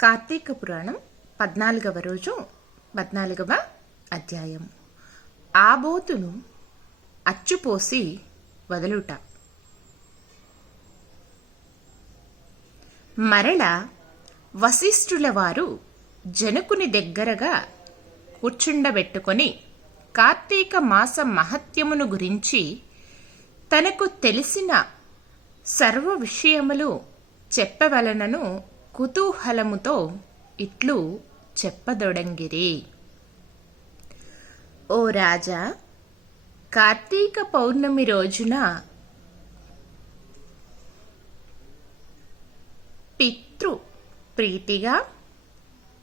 కార్తీక పురాణం 14వ రోజు 14వ అధ్యాయం. ఆబోతును అచ్చుపోసి వదలుట. మరల వశిష్ఠుల వారు జనకుని దగ్గరగా కూర్చుండబెట్టుకొని కార్తీక మాస మహత్యమును గురించి తనకు తెలిసిన సర్వ విషయములు చెప్పవలనను కుతూహలముతో ఇట్లు చెప్పదొడంగిరి. ఓ రాజా, కార్తీక పౌర్ణమి రోజున పితృ ప్రీతిగా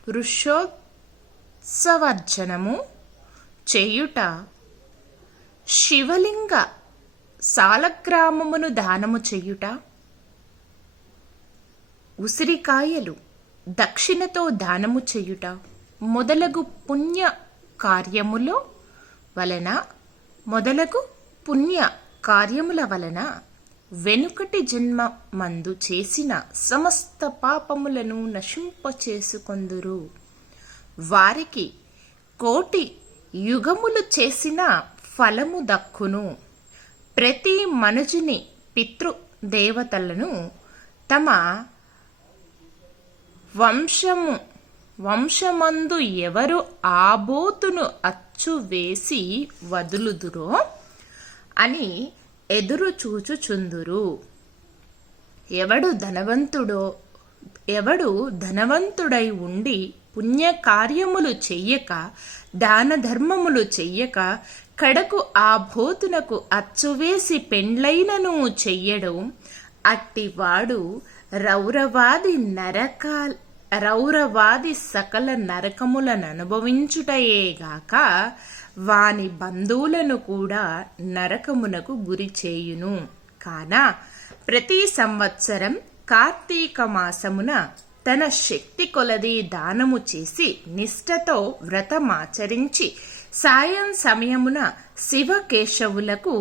వృషోత్సవర్జనము చేయుట, శివలింగ సాలగ్రామమును దానము చేయుట, ఉసిరికాయలు దక్షిణతో దానము చేయుట మొదలగు పుణ్య కార్యముల వలన వెనుకటి జన్మ మందు చేసిన సమస్త పాపములను నశింపచేసుకొందురు. వారికి కోటి యుగములు చేసిన ఫలము దక్కును. ప్రతి మనుజుని పితృదేవతలను తమ వంశమందు ఎవరు ఆబోతును అచ్చువేసి వదులుదురో అని ఎదురు చూచుచుందురు. ఎవడు ధనవంతుడై ఉండి పుణ్యకార్యములు చెయ్యక దాన ధర్మములు చెయ్యక కడకు ఆబోతునకు అచ్చువేసి పెండ్లైనను చెయ్యడు, అట్టివాడు రౌరవాది సకల నరకములను అనుభవించుటయేగాక వాని బంధువులను కూడా నరకమునకు గురి చేయును. కాన ప్రతి సంవత్సరం కార్తీక మాసమున తన శక్తి కొలది దానము చేసి నిష్ఠతో వ్రతమాచరించి సాయం సమయమున శివకేశవులకు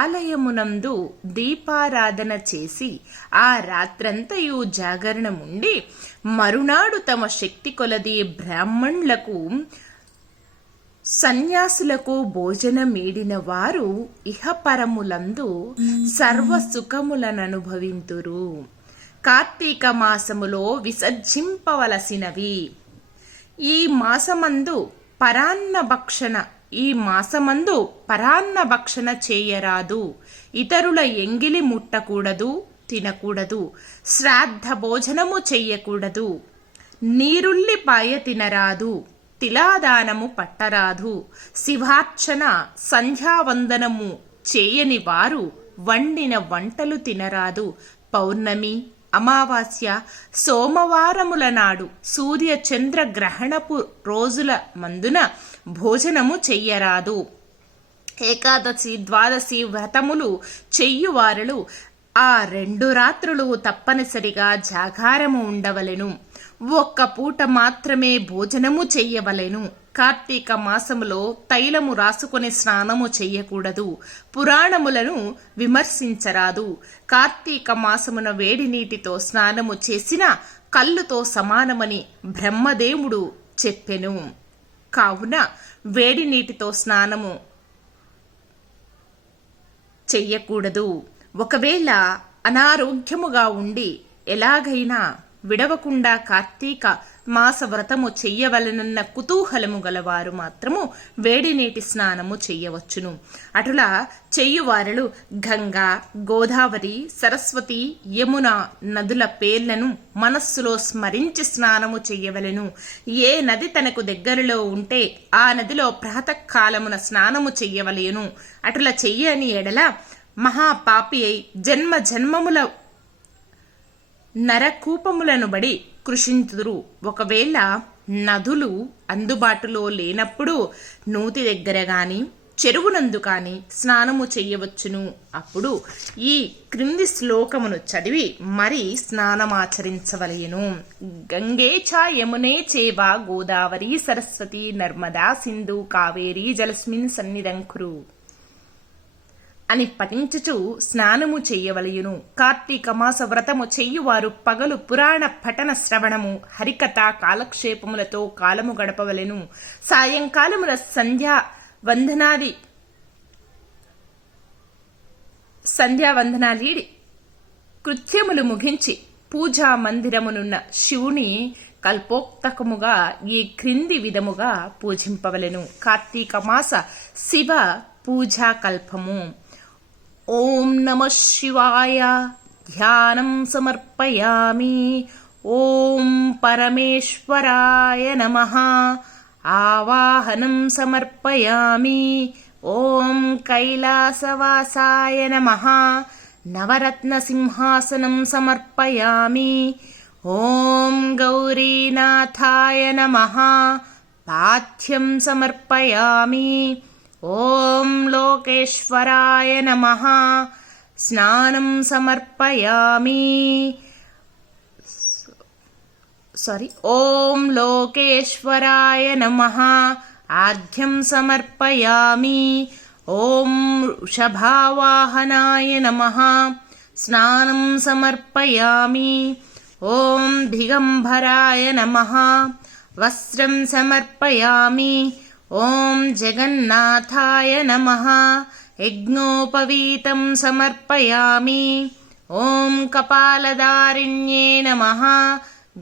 ఆలయమునందు దీపారాధన చేసి ఆ రాత్రంతయు జాగరణముండి మరునాడు తమ శక్తి కొలది బ్రాహ్మణులకు సన్యాసులకు భోజనమీడిన వారు ఇహపరములందు సర్వసుఖములననుభవింతురు. కార్తీక మాసములో విసర్జింపవలసినవి. ఈ మాసమందు పరాన్నభక్షణ చేయరాదు. ఇతరుల ఎంగిలి ముట్టకూడదు, తినకూడదు. శ్రాద్ధ భోజనము చెయ్యకూడదు. నీరుల్లిపాయ తినరాదు. తిలాదానము పట్టరాదు. శివార్చన సంధ్యావందనము చేయని వారు వండిన వంటలు తినరాదు. పౌర్ణమి, అమావాస్య, సోమవారముల నాడు సూర్య చంద్ర గ్రహణపు రోజుల మందున భోజనము చెయ్యరాదు. ఏకాదశి, ద్వాదశి వ్రతములు చెయ్యువారలు ఆ 2 రాత్రులు తప్పనిసరిగా జాగారము ఉండవలెను. ఒక్క పూట మాత్రమే భోజనము చెయ్యవలెను. కార్తీక మాసములో తైలము రాసుకొని స్నానము చెయ్యకూడదు. పురాణములను విమర్శించరాదు. కార్తీక మాసమున వేడి నీటితో స్నానము చేసిన కల్లుతో సమానమని బ్రహ్మదేవుడు చెప్పెను. కావున వేడి నీటితో స్నానము చెయ్యకూడదు. ఒకవేళ అనారోగ్యముగా ఉండి ఎలాగైనా విడవకుండా కార్తీక మాస వ్రతము చెయ్యవలనన్న కుతూహలము గలవారు మాత్రము వేడి నీటి స్నానము చెయ్యవచ్చును. అటులా చెయ్యువారలు గంగా, గోదావరి, సరస్వతి, యమున నదుల పేర్లను మనస్సులో స్మరించి స్నానము చెయ్యవలెను. ఏ నది తనకు దగ్గరలో ఉంటే ఆ నదిలో ప్రాతకాలమున స్నానము చెయ్యవలెను. అటులా చెయ్యని ఎడల మహాపాపి అయి జన్మముల నరకూపములను బడి కృషింతురు. ఒకవేళ నదులు అందుబాటులో లేనప్పుడు నూతి దగ్గర గాని చెరువునందు కాని స్నానము చెయ్యవచ్చును. అప్పుడు ఈ క్రింది శ్లోకమును చదివి మరి స్నానమాచరించవలెను. గంగే చ యమునే చేవ గోదావరి సరస్వతి నర్మదా సింధు కావేరీ జలస్మిన్ సన్నిధంకురు. అని పఠించుచు స్నానము చెయ్యవలయును. కార్తీక మాస వ్రతము చెయ్యువారు పగలు పురాణ పఠన శ్రవణము హరికథ కాలక్షేపములతో కాలము గడపవలెను. సాయంకాలముల సంధ్యావందనాలీడి కృత్యములు ముగించి పూజా మందిరమునున్న శివుని కల్పోక్తకముగా ఈ క్రింది విధముగా పూజింపవలెను. కార్తీక మాస శివ పూజా కల్పము. ఓం నమః శివాయ. ధ్యానం సమర్పయామి. ఓం పరమేశ్వరాయ నమః. ఆవాహనం సమర్పయామి. ఓం కైలాసవాసాయ నమః. నవరత్న సింహాసనం సమర్పయామి. ఓం గౌరీనాథాయ నమః. పాథ్యం సమర్పయామి. ఓం లోకేశ్వరాయ నమః. స్నానం సమర్పయామి. ఓం లోకేశ్వరాయ నమః. ఆర్ఘ్యం సమర్పయామి. ఓం వృషభావాహనాయ నమః. స్నానం సమర్పయామి. ఓం దిగంబరాయ నమః. వస్త్రం సమర్పయామి. ఓం జగన్నాథాయ నమః. యజ్ఞోపవీతం సమర్పయామి. ఓం కపాలదారిణ్యే నమః.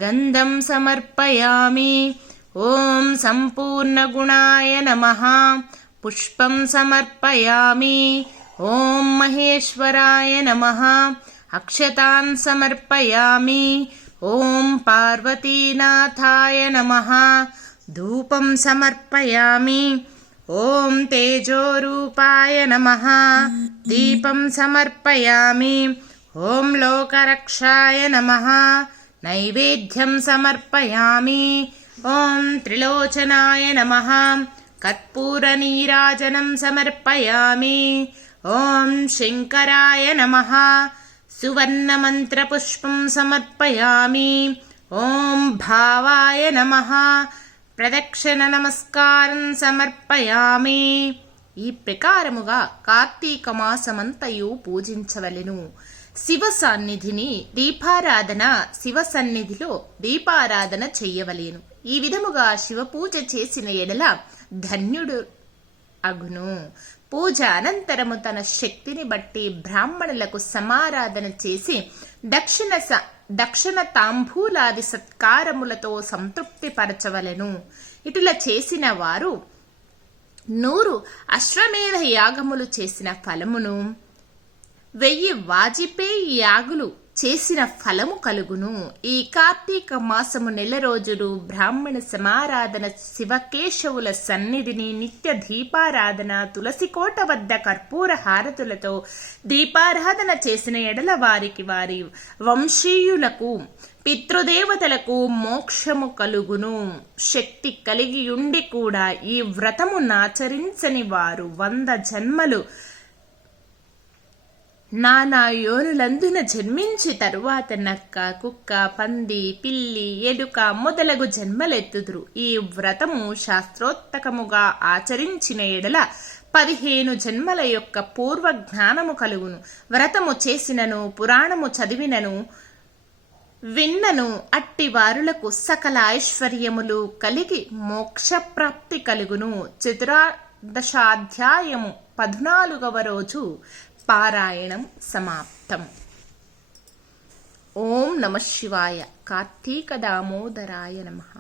గంధం సమర్పయామి. ఓం సంపూర్ణగుణాయ నమః. పుష్పం సమర్పయామి. ఓం మహేశ్వరాయ నమః. అక్షతాన్ సమర్పయామి. ఓం పార్వతీనాథాయ నమః. ధూపం సమర్పయామి. ఓం తేజోరూపాయ నమః. దీపం సమర్పయామి. ఓం లోకరక్షాయ నమః. నైవేద్యం సమర్పయామి. ఓం త్రిలోచనాయ నమః. కర్పూర నీరాజనం సమర్పయామి. ఓం శంకరాయ నమః. సువర్ణమంత్రపుష్పం సమర్పయామి. ఓం భావాయ నమః. ప్రదక్షిణ నమస్కారం సమర్పయామి. ఈ ప్రకారముగా కార్తీక మాసమంతయు పూజించవలెను. శివ సన్నిధిలో దీపారాధన చెయ్యవలెను. ఈ విధముగా శివ పూజ చేసిన ఎడల ధన్యుడు అగును. పూజ అనంతరము తన శక్తిని బట్టి బ్రాహ్మణులకు సమారాధన చేసి దక్షిణ తాంబూలాది సత్కారములతో సంతృప్తి పరచవలెను. ఇటులా చేసిన వారు 100 అశ్వమేధ యాగములు చేసిన ఫలమును, 1000 వాజిపేయి యాగులు చేసిన ఫలము కలుగును. ఈ కార్తీక మాసము నెల రోజులు బ్రాహ్మణ సమారాధన, శివకేశవుల సన్నిధిని నిత్య దీపారాధన, తులసి కోట వద్ద కర్పూర హారతులతో దీపారాధన చేసిన ఎడల వారికి వారి వంశీయులకు పితృదేవతలకు మోక్షము కలుగును. శక్తి కలిగియుండి కూడా ఈ వ్రతమునాచరించని వారు 100 జన్మలు నానా యోనులందున జన్మించి తరువాత నక్క, కుక్క, పంది, పిల్లి, ఎలుక మొదలగు జన్మలెత్తుదురు. ఈ వ్రతము శాస్త్రోత్తకముగా ఆచరించిన ఎడల 15 జన్మల యొక్క పూర్వ జ్ఞానము కలుగును. వ్రతము చేసినను, పురాణము చదివినను, విన్నను అట్టి వారులకు సకల ఐశ్వర్యములు కలిగి మోక్షప్రాప్తి కలుగును. చతుర్దశాధ్యాయము 14వ రోజు పారాయణం సమాప్తం. ఓం నమః శివాయ. కార్తీక దామోదరాయ నమః.